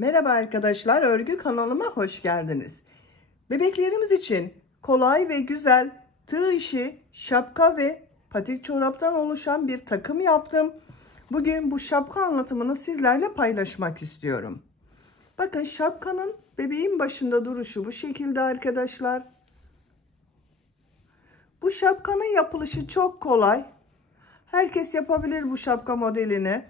Merhaba arkadaşlar, örgü kanalıma hoş geldiniz. Bebeklerimiz için kolay ve güzel tığ işi, şapka ve patik çoraptan oluşan bir takım yaptım. Bugün bu şapka anlatımını sizlerle paylaşmak istiyorum. Bakın şapkanın bebeğin başında duruşu bu şekilde arkadaşlar. Bu şapkanın yapılışı çok kolay. Herkes yapabilir bu şapka modelini.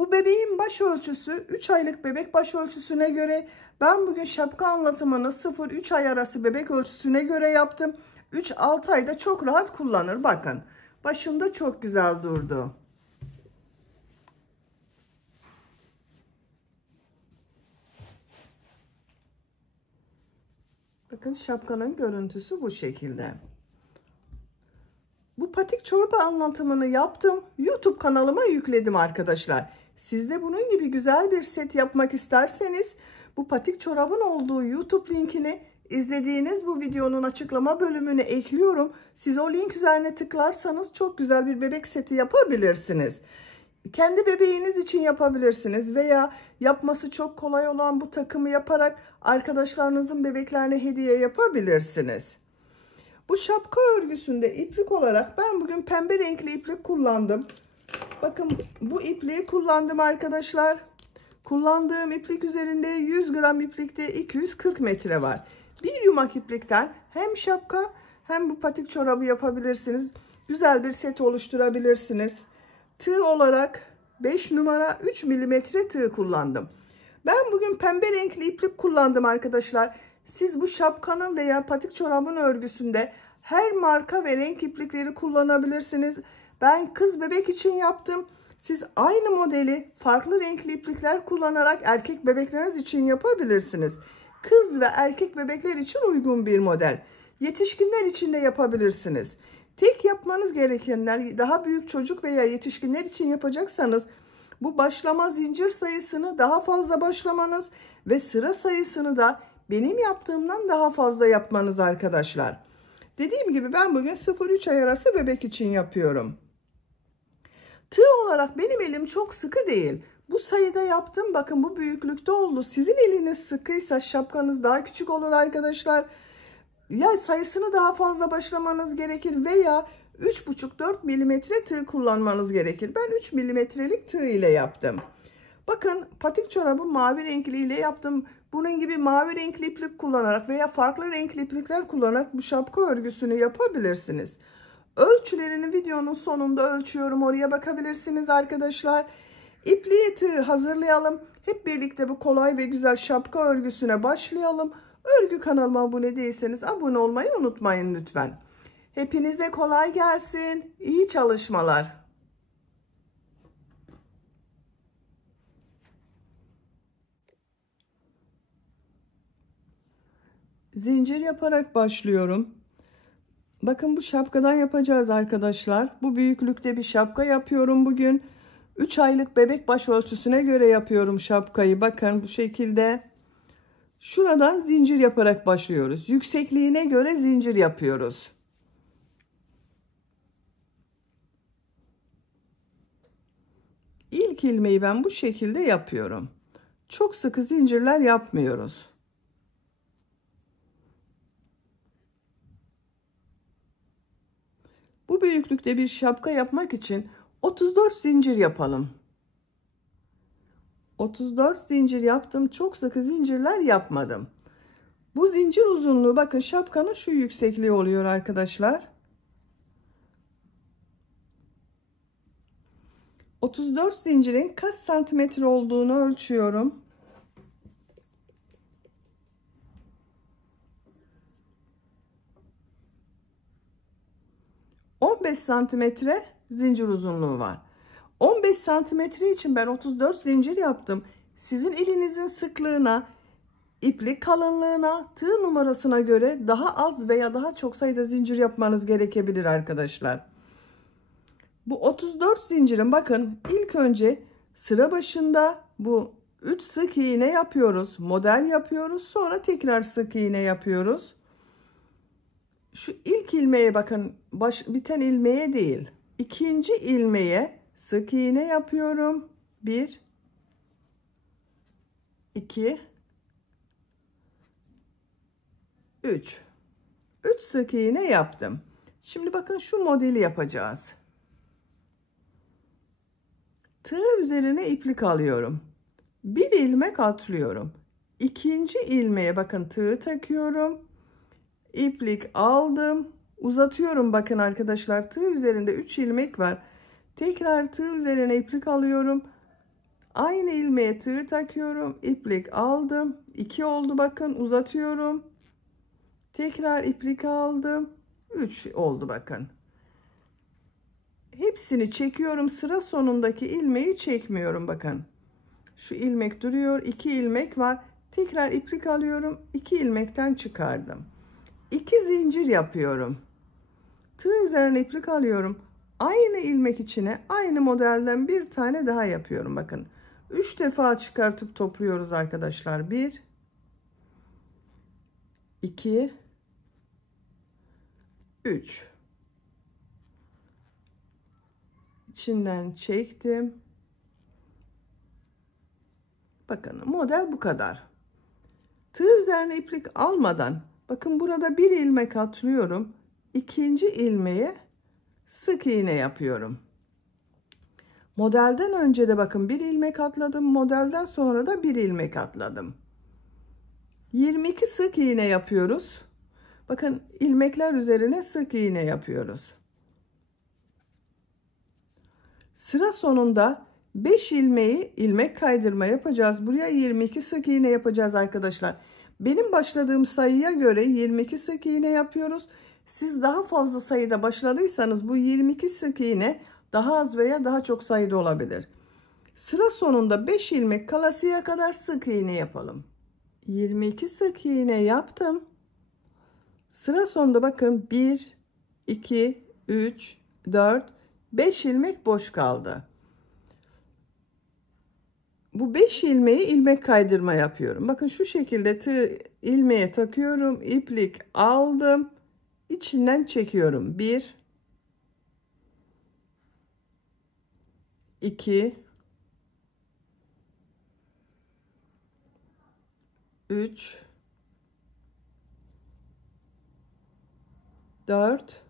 Bu bebeğin baş ölçüsü 3 aylık bebek baş ölçüsüne göre. Ben bugün şapka anlatımını 0-3 ay arası bebek ölçüsüne göre yaptım. 3-6 ayda çok rahat kullanır. Bakın başında çok güzel durdu. Bakın şapkanın görüntüsü bu şekilde. Bu patik çorba anlatımını yaptım. YouTube kanalıma yükledim arkadaşlar. Siz de bunun gibi güzel bir set yapmak isterseniz bu patik çorabın olduğu YouTube linkini izlediğiniz bu videonun açıklama bölümüne ekliyorum. Siz o link üzerine tıklarsanız çok güzel bir bebek seti yapabilirsiniz. Kendi bebeğiniz için yapabilirsiniz veya yapması çok kolay olan bu takımı yaparak arkadaşlarınızın bebeklerine hediye yapabilirsiniz. Bu şapka örgüsünde iplik olarak ben bugün pembe renkli iplik kullandım. Bakın bu ipliği kullandım arkadaşlar. Kullandığım iplik üzerinde 100 gram iplikte 240 metre var. Bir yumak iplikten hem şapka hem bu patik çorabı yapabilirsiniz. Güzel bir set oluşturabilirsiniz. Tığ olarak 5 numara 3 milimetre tığ kullandım. Ben bugün pembe renkli iplik kullandım arkadaşlar. Siz bu şapkanın veya patik çorabın örgüsünde her marka ve renk iplikleri kullanabilirsiniz. Ben kız bebek için yaptım. Siz aynı modeli farklı renkli iplikler kullanarak erkek bebekleriniz için yapabilirsiniz. Kız ve erkek bebekler için uygun bir model. Yetişkinler için de yapabilirsiniz. Tek yapmanız gerekenler, daha büyük çocuk veya yetişkinler için yapacaksanız bu başlama zincir sayısını daha fazla başlamanız ve sıra sayısını da benim yaptığımdan daha fazla yapmanız arkadaşlar. Dediğim gibi ben bugün 0-3 ay arası bebek için yapıyorum. Tığ olarak benim elim çok sıkı değil. Bu sayıda yaptım. Bakın bu büyüklükte oldu. Sizin eliniz sıkıysa şapkanız daha küçük olur arkadaşlar. Ya sayısını daha fazla başlamanız gerekir veya 3,5-4 milimetre tığ kullanmanız gerekir. Ben 3 milimetrelik tığ ile yaptım. Bakın patik çorabı mavi renkli ile yaptım. Bunun gibi mavi renkli iplik kullanarak veya farklı renkli iplikler kullanarak bu şapka örgüsünü yapabilirsiniz. Ölçülerini videonun sonunda ölçüyorum. Oraya bakabilirsiniz arkadaşlar. İpliği tığ hazırlayalım. Hep birlikte bu kolay ve güzel şapka örgüsüne başlayalım. Örgü kanalıma abone değilseniz abone olmayı unutmayın lütfen. Hepinize kolay gelsin. İyi çalışmalar. Zincir yaparak başlıyorum. Bakın bu şapkadan yapacağız arkadaşlar. Bu büyüklükte bir şapka yapıyorum bugün. 3 aylık bebek baş ölçüsüne göre yapıyorum şapkayı. Bakın bu şekilde. Şuradan zincir yaparak başlıyoruz. Yüksekliğine göre zincir yapıyoruz. İlk ilmeği ben bu şekilde yapıyorum. Çok sıkı zincirler yapmıyoruz. Bu büyüklükte bir şapka yapmak için 34 zincir yapalım. 34 zincir yaptım. Çok sıkı zincirler yapmadım. Bu zincir uzunluğu bakın şapkanın şu yüksekliği oluyor arkadaşlar. 34 zincirin kaç santimetre olduğunu ölçüyorum. 15 santimetre zincir uzunluğu var. 15 santimetre için ben 34 zincir yaptım. Sizin elinizin sıklığına, iplik kalınlığına, tığ numarasına göre daha az veya daha çok sayıda zincir yapmanız gerekebilir arkadaşlar. Bu 34 zincirin bakın ilk önce sıra başında bu 3 sık iğne yapıyoruz. Model yapıyoruz. Sonra tekrar sık iğne yapıyoruz. Şu ilk ilmeğe bakın, biten ilmeğe değil. İkinci ilmeğe sık iğne yapıyorum. 1 2, 3. 3 sık iğne yaptım. Şimdi bakın şu modeli yapacağız. Tığ üzerine iplik alıyorum. Bir ilmek atlıyorum. İkinci ilmeğe bakın tığ takıyorum. İplik aldım. Uzatıyorum bakın arkadaşlar. Tığ üzerinde 3 ilmek var. Tekrar tığ üzerine iplik alıyorum. Aynı ilmeğe tığ takıyorum. İplik aldım. 2 oldu bakın. Uzatıyorum. Tekrar iplik aldım. 3 oldu bakın. Hepsini çekiyorum. Sıra sonundaki ilmeği çekmiyorum bakın. Şu ilmek duruyor. 2 ilmek var. Tekrar iplik alıyorum. 2 ilmekten çıkardım. 2 zincir yapıyorum. Tığ üzerine iplik alıyorum. Aynı ilmek içine aynı modelden bir tane daha yapıyorum bakın. 3 defa çıkartıp topluyoruz arkadaşlar. 1, 2, 3. İçinden çektim. Bakın model bu kadar. Tığ üzerine iplik almadan bakın burada bir ilmek atlıyorum. İkinci ilmeğe sık iğne yapıyorum. Modelden önce de bakın bir ilmek atladım. Modelden sonra da bir ilmek atladım. 22 sık iğne yapıyoruz. Bakın ilmekler üzerine sık iğne yapıyoruz. Sıra sonunda 5 ilmeği ilmek kaydırma yapacağız. Buraya 22 sık iğne yapacağız arkadaşlar. Benim başladığım sayıya göre 22 sık iğne yapıyoruz. Siz daha fazla sayıda başladıysanız bu 22 sık iğne daha az veya daha çok sayıda olabilir. Sıra sonunda 5 ilmek kalasıya kadar sık iğne yapalım. 22 sık iğne yaptım. Sıra sonunda bakın 1, 2, 3, 4, 5 ilmek boş kaldı. Bu 5 ilmeği ilmek kaydırma yapıyorum. Bakın şu şekilde tığ ilmeğe takıyorum. İplik aldım. İçinden çekiyorum. 1, 2, 3, 4,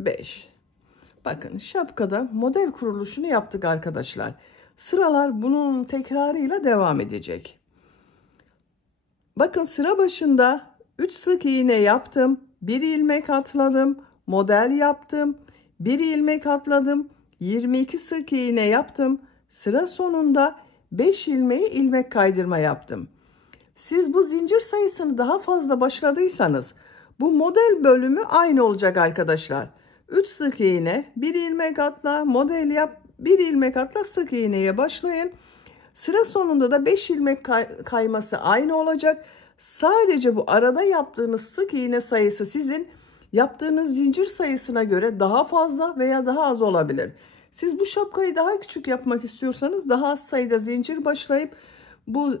5. Bakın şapkada model kuruluşunu yaptık arkadaşlar. Sıralar bunun tekrarıyla devam edecek. Bakın sıra başında 3 sık iğne yaptım. 1 ilmek atladım. Model yaptım. 1 ilmek atladım. 22 sık iğne yaptım. Sıra sonunda 5 ilmeği ilmek kaydırma yaptım. Siz bu zincir sayısını daha fazla başladıysanız bu model bölümü aynı olacak arkadaşlar. 3 sık iğne, 1 ilmek atla, model yap, 1 ilmek atla, sık iğneye başlayın. Sıra sonunda da 5 ilmek kayması aynı olacak. Sadece bu arada yaptığınız sık iğne sayısı sizin yaptığınız zincir sayısına göre daha fazla veya daha az olabilir. Siz bu şapkayı daha küçük yapmak istiyorsanız daha az sayıda zincir başlayıp bu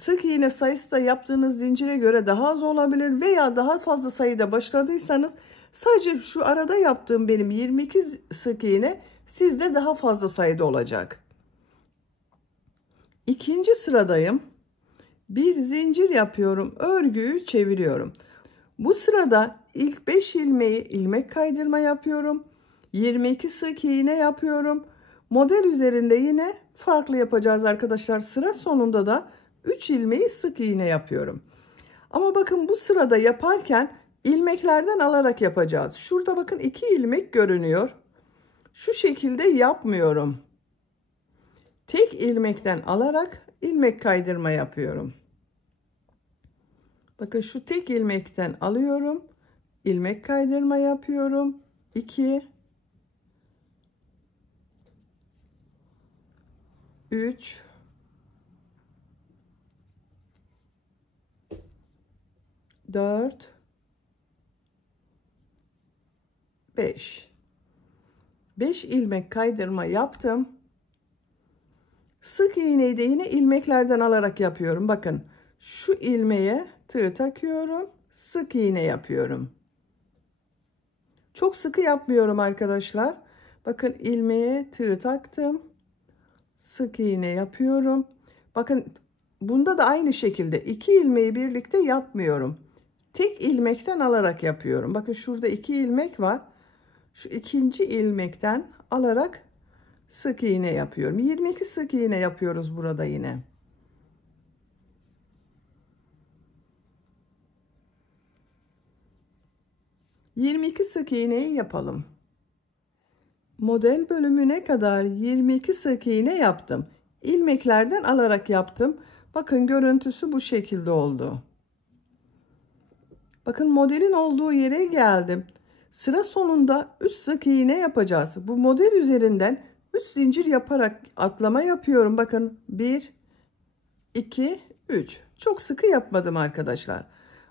sık iğne sayısı da yaptığınız zincire göre daha az olabilir veya daha fazla sayıda başladıysanız sadece şu arada yaptığım benim 22 sık iğne sizde daha fazla sayıda olacak. İkinci sıradayım. Bir zincir yapıyorum. Örgüyü çeviriyorum. Bu sırada ilk 5 ilmeği ilmek kaydırma yapıyorum. 22 sık iğne yapıyorum. Model üzerinde yine farklı yapacağız arkadaşlar. Sıra sonunda da 3 ilmeği sık iğne yapıyorum. Ama bakın bu sırada yaparken ilmeklerden alarak yapacağız. Şurada bakın 2 ilmek görünüyor. Şu şekilde yapmıyorum. Tek ilmekten alarak ilmek kaydırma yapıyorum. Bakın şu tek ilmekten alıyorum. İlmek kaydırma yapıyorum. 2, 3, 4, 5. 5 ilmek kaydırma yaptım. Sık iğneyi de yine ilmeklerden alarak yapıyorum. Bakın şu ilmeğe tığ takıyorum. Sık iğne yapıyorum. Çok sıkı yapmıyorum arkadaşlar. Bakın ilmeğe tığ taktım. sık iğne yapıyorum. Bakın bunda da aynı şekilde 2 ilmeği birlikte yapmıyorum. Tek ilmekten alarak yapıyorum. Bakın şurada 2 ilmek var. Şu ikinci ilmekten alarak sık iğne yapıyorum. 22 sık iğne yapıyoruz burada yine. ...22 sık iğneyi yapalım. Model bölümüne kadar 22 sık iğne yaptım. İlmeklerden alarak yaptım. Bakın görüntüsü bu şekilde oldu. Bakın modelin olduğu yere geldim. Sıra sonunda 3 sık iğne yapacağız. Bu model üzerinden 3 zincir yaparak atlama yapıyorum. Bakın 1, 2, 3. Çok sıkı yapmadım arkadaşlar.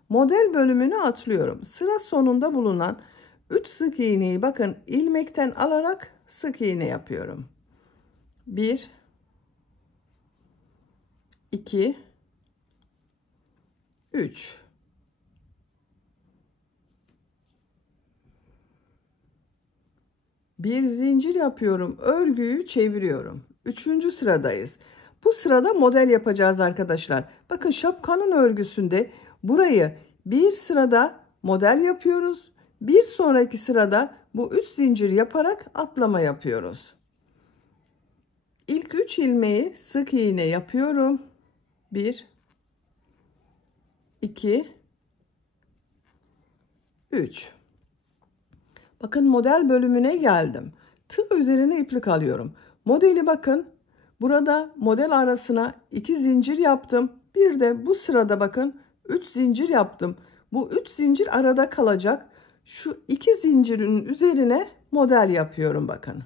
Model bölümünü atlıyorum. Sıra sonunda bulunan 3 sık iğneyi bakın ilmekten alarak sık iğne yapıyorum. 1, 2, 3. Bir zincir yapıyorum. Örgüyü çeviriyorum. 3. sıradayız. Bu sırada model yapacağız arkadaşlar. Bakın şapkanın örgüsünde burayı bir sırada model yapıyoruz. Bir sonraki sırada bu 3 zincir yaparak atlama yapıyoruz. İlk 3 ilmeği sık iğne yapıyorum. 1, 2, 3. Bakın model bölümüne geldim. Tığ üzerine iplik alıyorum. Modeli bakın. Burada model arasına 2 zincir yaptım. Bir de bu sırada bakın 3 zincir yaptım. Bu 3 zincir arada kalacak. Şu 2 zincirin üzerine model yapıyorum bakın.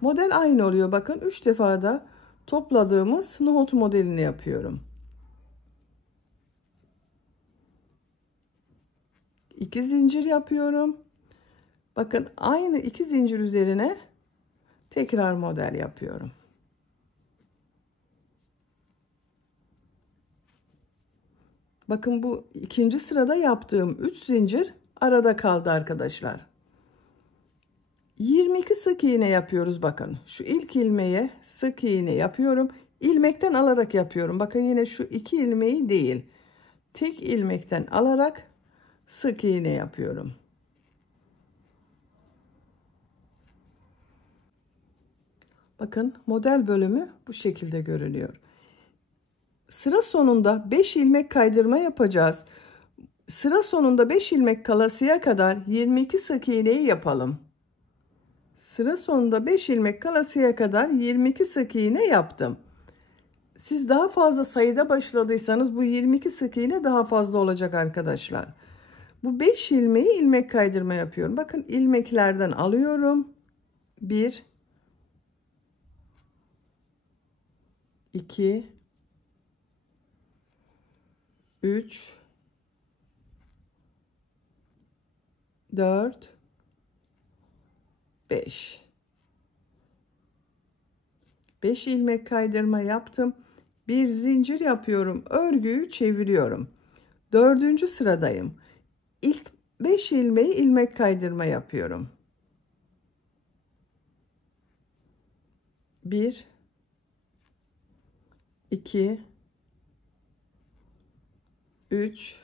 Model aynı oluyor. Bakın 3 defa da topladığımız nohut modelini yapıyorum. 2 zincir yapıyorum. Bakın aynı 2 zincir üzerine tekrar model yapıyorum. Bakın bu ikinci sırada yaptığım 3 zincir arada kaldı arkadaşlar. 22 sık iğne yapıyoruz bakın. Şu ilk ilmeğe sık iğne yapıyorum. İlmekten alarak yapıyorum. Bakın yine şu 2 ilmeği değil. Tek ilmekten alarak sık iğne yapıyorum. Bakın model bölümü bu şekilde görünüyor. Sıra sonunda 5 ilmek kaydırma yapacağız. Sıra sonunda 5 ilmek kalasıya kadar 22 sık iğneyi yapalım. Sıra sonunda 5 ilmek kalasıya kadar 22 sık iğne yaptım. Siz daha fazla sayıda başladıysanız bu 22 sık iğne daha fazla olacak arkadaşlar. Bu 5 ilmeği ilmek kaydırma yapıyorum. Bakın ilmeklerden alıyorum. 1, 2, 3, 4, 5. 5 ilmek kaydırma yaptım. Bir zincir yapıyorum. Örgüyü çeviriyorum. 4. sıradayım. İlk 5 ilmeği ilmek kaydırma yapıyorum. 1, 2, 3,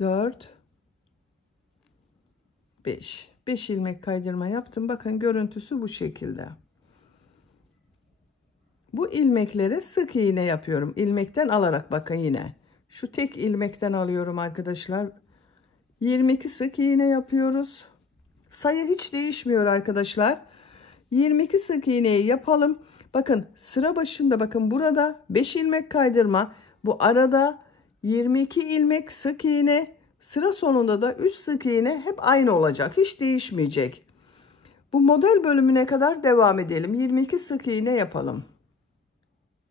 4, 5. 5 ilmek kaydırma yaptım. Bakın görüntüsü bu şekilde. Bu ilmeklere sık iğne yapıyorum. İlmekten alarak bakın yine. Şu tek ilmekten alıyorum arkadaşlar. 22 sık iğne yapıyoruz. Sayı hiç değişmiyor arkadaşlar. 22 sık iğneyi yapalım. Bakın sıra başında bakın burada 5 ilmek kaydırma. Bu arada 22 ilmek sık iğne. Sıra sonunda da 3 sık iğne hep aynı olacak. Hiç değişmeyecek. Bu model bölümüne kadar devam edelim. 22 sık iğne yapalım.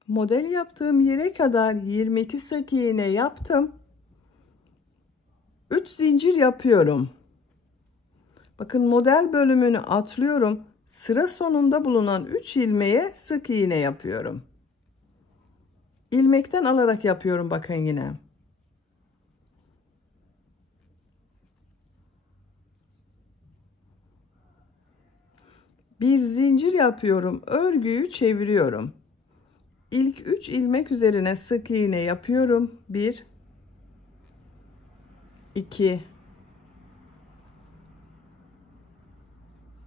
Model yaptığım yere kadar 22 sık iğne yaptım. 3 zincir yapıyorum. Bakın model bölümünü atlıyorum. Sıra sonunda bulunan 3 ilmeğe sık iğne yapıyorum. İlmekten alarak yapıyorum bakın yine. Bir zincir yapıyorum. Örgüyü çeviriyorum. İlk 3 ilmek üzerine sık iğne yapıyorum. 1 2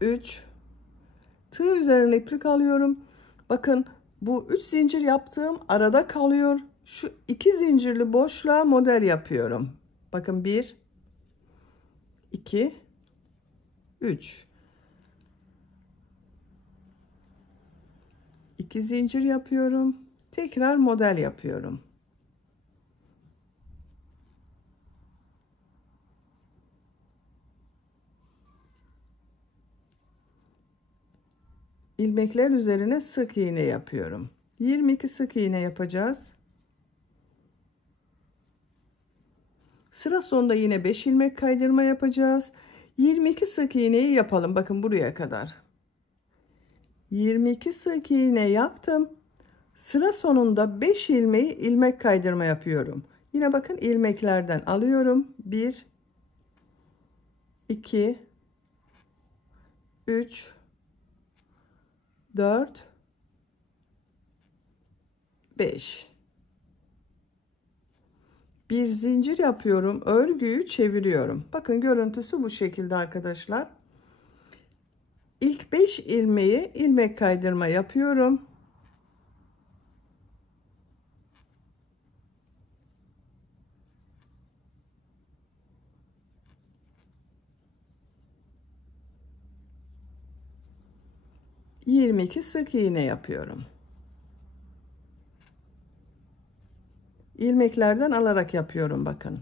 3 tığ üzerine iplik alıyorum. Bakın bu 3 zincir yaptığım arada kalıyor. Şu 2 zincirli boşluğa model yapıyorum. Bakın 1 2 3 2 zincir yapıyorum. Tekrar model yapıyorum. İlmekler üzerine sık iğne yapıyorum. 22 sık iğne yapacağız. Sıra sonunda yine 5 ilmek kaydırma yapacağız. 22 sık iğneyi yapalım. Bakın buraya kadar. 22 sık iğne yaptım. Sıra sonunda 5 ilmeği ilmek kaydırma yapıyorum. Yine bakın ilmeklerden alıyorum. 1 2 3 4 5 bir zincir yapıyorum, örgüyü çeviriyorum. Bakın görüntüsü bu şekilde arkadaşlar. İlk 5 ilmeği ilmek kaydırma yapıyorum. ...22 sık iğne yapıyorum. İlmeklerden alarak yapıyorum bakın.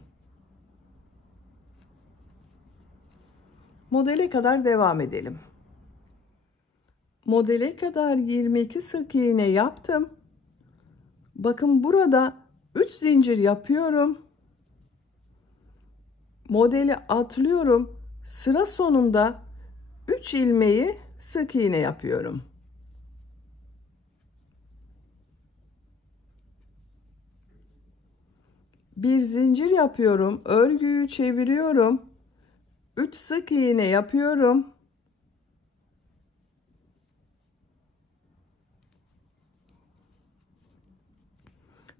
Modele kadar devam edelim. Modele kadar 22 sık iğne yaptım. Bakın burada 3 zincir yapıyorum. Modeli atlıyorum. Sıra sonunda 3 ilmeği sık iğne yapıyorum. Bir zincir yapıyorum. Örgüyü çeviriyorum. 3 sık iğne yapıyorum.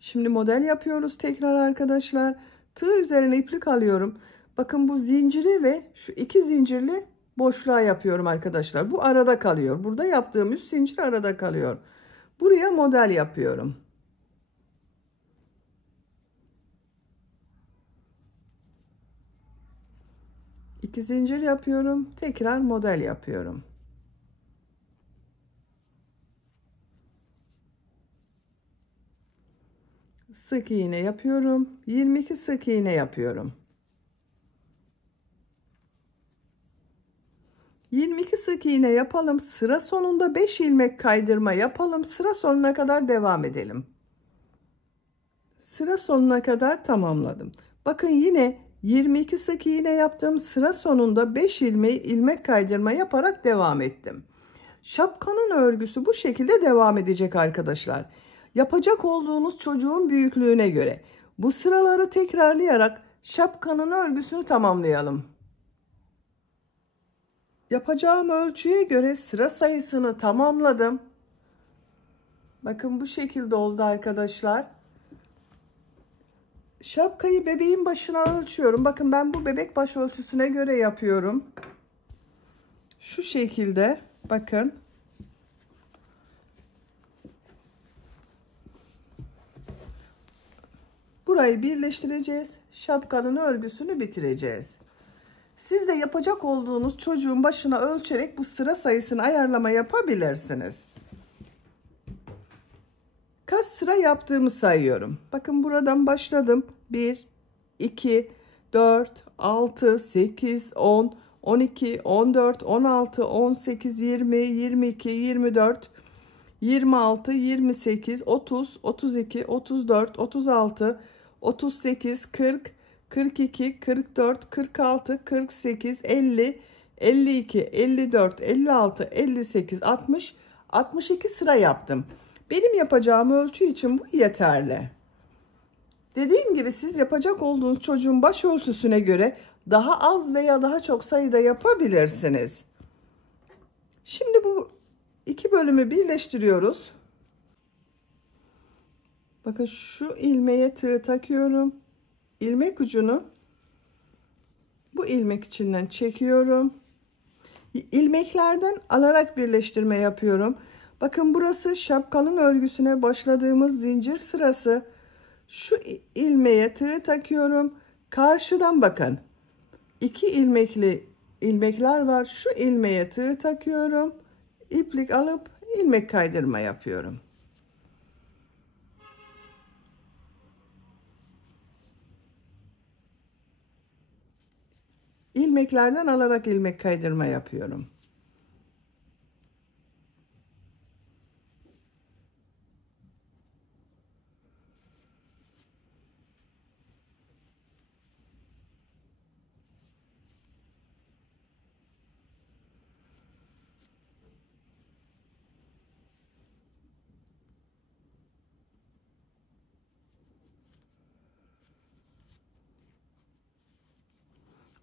Şimdi model yapıyoruz tekrar arkadaşlar. Tığ üzerine iplik alıyorum. Bakın bu zinciri ve şu 2 zincirli boşluğa yapıyorum arkadaşlar. Bu arada kalıyor. Burada yaptığım 3 zincir arada kalıyor. Buraya model yapıyorum. İki zincir yapıyorum. Tekrar model yapıyorum. Sık iğne yapıyorum. 22 sık iğne yapıyorum. 22 sık iğne yapalım. Sıra sonunda 5 ilmek kaydırma yapalım. Sıra sonuna kadar devam edelim. Sıra sonuna kadar tamamladım. Bakın yine 22 sık iğne yaptım. Sıra sonunda 5 ilmeği ilmek kaydırma yaparak devam ettim. Şapkanın örgüsü bu şekilde devam edecek arkadaşlar. Yapacak olduğunuz çocuğun büyüklüğüne göre bu sıraları tekrarlayarak şapkanın örgüsünü tamamlayalım. Yapacağım ölçüye göre sıra sayısını tamamladım. Bakın bu şekilde oldu arkadaşlar. Şapkayı bebeğin başına ölçüyorum. Bakın ben bu bebek baş ölçüsüne göre yapıyorum. Şu şekilde bakın. Burayı birleştireceğiz. Şapkanın örgüsünü bitireceğiz. Siz de yapacak olduğunuz çocuğun başına ölçerek bu sıra sayısını ayarlama yapabilirsiniz. Kaç sıra yaptığımı sayıyorum. Bakın buradan başladım. 1, 2, 4, 6, 8, 10, 12, 14, 16, 18, 20, 22, 24, 26, 28, 30, 32, 34, 36, 38, 40, 42, 44, 46, 48, 50, 52, 54, 56, 58, 60, 62 sıra yaptım. Benim yapacağım ölçü için bu yeterli. Dediğim gibi siz yapacak olduğunuz çocuğun baş ölçüsüne göre daha az veya daha çok sayıda yapabilirsiniz. Şimdi bu iki bölümü birleştiriyoruz. Bakın şu ilmeğe tığ takıyorum. İlmek ucunu bu ilmek içinden çekiyorum. İlmeklerden alarak birleştirme yapıyorum. Bakın burası şapkanın örgüsüne başladığımız zincir sırası. Şu ilmeğe tığ takıyorum. Karşıdan bakın. İki ilmekler var. Şu ilmeğe tığ takıyorum. İplik alıp ilmek kaydırma yapıyorum. İlmeklerden alarak ilmek kaydırma yapıyorum.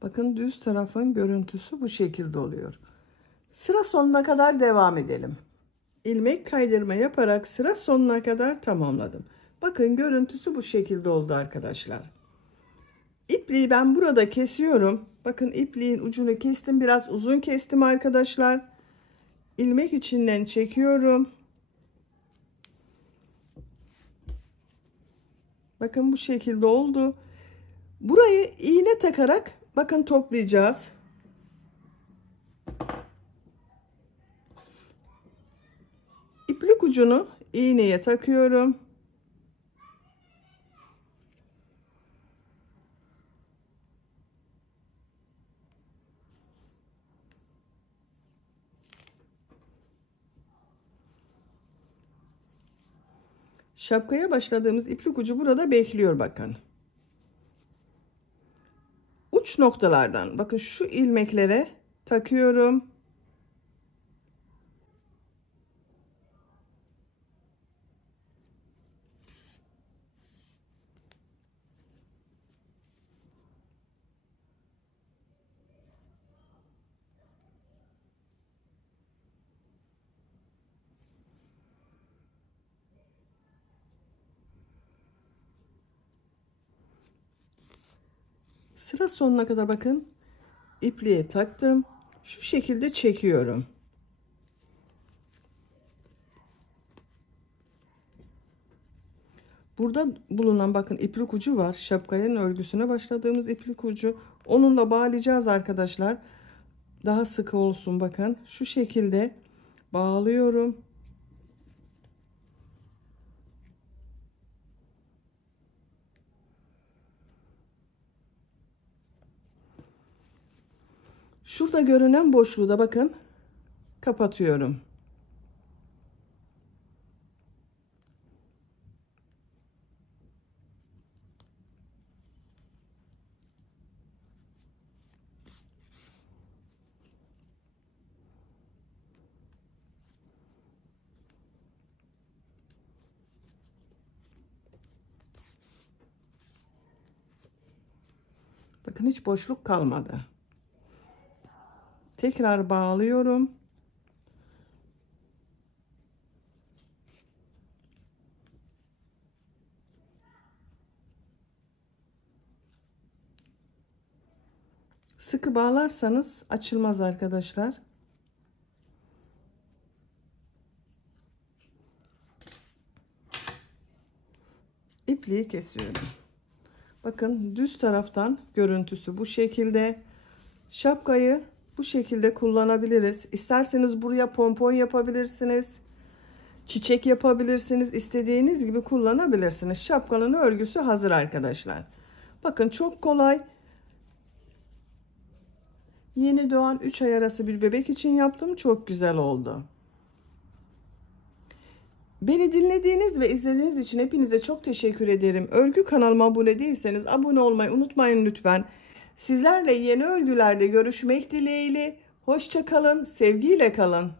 Bakın düz tarafın görüntüsü bu şekilde oluyor. Sıra sonuna kadar devam edelim. İlmek kaydırma yaparak sıra sonuna kadar tamamladım. Bakın görüntüsü bu şekilde oldu arkadaşlar. İpliği ben burada kesiyorum. Bakın ipliğin ucunu kestim. Biraz uzun kestim arkadaşlar. İlmek içinden çekiyorum. Bakın bu şekilde oldu. Burayı iğne takarak bakın toplayacağız. İplik ucunu iğneye takıyorum. Şapkaya başladığımız iplik ucu burada bekliyor bakın. Uç noktalardan bakın şu ilmeklere takıyorum. Sıra sonuna kadar bakın ipliğe taktım. Şu şekilde çekiyorum. Burada bulunan bakın iplik ucu var. Şapkanın örgüsüne başladığımız iplik ucu. Onunla bağlayacağız arkadaşlar. Daha sıkı olsun bakın. Şu şekilde bağlıyorum. Şurada görünen boşluğu da bakın kapatıyorum. Bakın hiç boşluk kalmadı. Tekrar bağlıyorum. Sıkı bağlarsanız açılmaz arkadaşlar. İpliği kesiyorum. Bakın düz taraftan görüntüsü bu şekilde. Şapkayı bu şekilde kullanabiliriz. İsterseniz buraya pompon yapabilirsiniz. Çiçek yapabilirsiniz. İstediğiniz gibi kullanabilirsiniz. Şapkanın örgüsü hazır arkadaşlar. Bakın çok kolay. Yeni doğan 3 ay arası bir bebek için yaptım. Çok güzel oldu. Beni dinlediğiniz ve izlediğiniz için hepinize çok teşekkür ederim. Örgü kanalıma abone değilseniz abone olmayı unutmayın lütfen. Sizlerle yeni örgülerde görüşmek dileğiyle. Hoşça kalın, sevgiyle kalın.